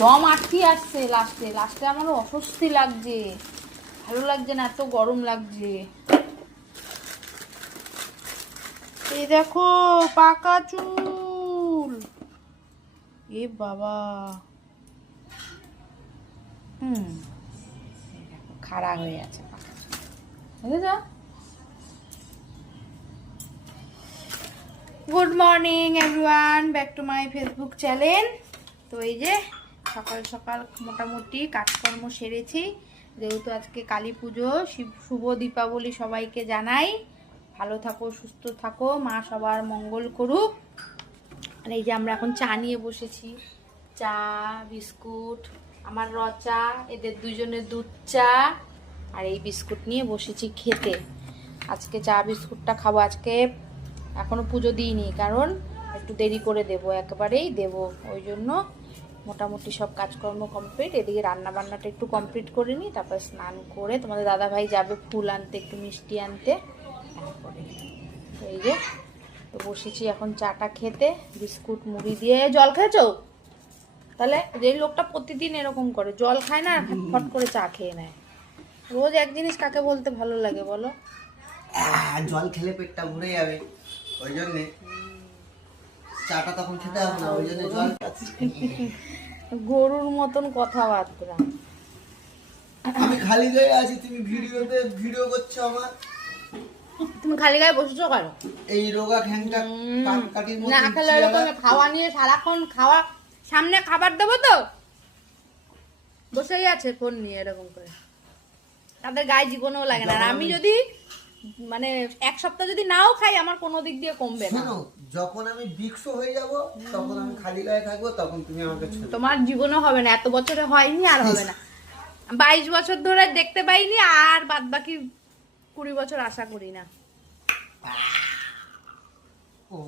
দম আটকে আসছে লাস্টে লাস্টে আমারও অস্বস্তি লাগছে, ভালো লাগছে না, এত গরম লাগছে। এই দেখো পাকা চুল, এ বাবা। খাড়া হয়ে আছে পাকা চুল, বুঝেছো? Good morning everyone, back to my Facebook channel. তো এই যে সকাল সকাল মোটামুটি কাজকর্ম সেরেছি, যেহেতু আজকে কালী পুজো। শুভ দীপাবলি সবাইকে জানাই। ভালো থাকো, সুস্থ থাকো, মা সবার মঙ্গল করুক। আর এই যে আমরা এখন চা নিয়ে বসেছি, চা বিস্কুট, আমার র চা, এদের দুজনের দুধ চা, আর এই বিস্কুট নিয়ে বসেছি খেতে। আজকে চা বিস্কুটটা খাবো। আজকে এখনো পুজো দিইনি, কারণ একটু দেরি করে দেব, একেবারেই দেব, ওই জন্য মোটামুটি সব কাজকর্ম কমপ্লিট। এদিকে রান্না বান্নাটা একটু কমপ্লিট করে নিই, তারপর স্নান করে তোমাদের দাদাভাই যাবে ফুল আনতে, একটু মিষ্টি আনতে। তারপরে তো এই যে তো বসেছি এখন চাটা খেতে, বিস্কুট মুড়ি দিয়ে। জল খেয়েছো? তাহলে যে লোকটা প্রতিদিন এরকম করে, জল খায় না, ফট করে চা খেয়ে নেয়। রোজ এক জিনিস কাকে বলতে ভালো লাগে বলো? জল খেলে পেটটা ভরে যাবে, ওই জন্যে চাটা তখন খেতে হবে না, ওই জন্য জল খাচ্ছি। গরুর মতন কথাবার্তা। আমি খালি গায়ে আছি, তুমি ভিডিও করছো আমার। তুমি খালি গায়ে বসেছো কেন? এই রোগা খ্যাংটা কাটির মতো না খেলে এরকম খাওয়া নিয়ে সারাক্ষণ খাওয়া, সামনে খাবার দেবো তো বসেই আছে ফোন নিয়ে এরকম করে। তাদের গায়ে জীবনেও লাগে না। আর আমি যদি মানে এক সপ্তাহ যদি নাও খাই, আমার কোনো দিক দিয়ে কমবে না। শোনো, যখন আমি বিক্স হয়ে যাব তখন আমি খালি গায়ে থাকবো, তখন তুমি আমাকে ছুঁবে। তোমার জীবনেও হবে না, এত বছরে হয়নি, আর হবে না। 22 বছর ধরে দেখতে পাইনি, আর বাদ বাকি 20 বছর আশা করি না। ও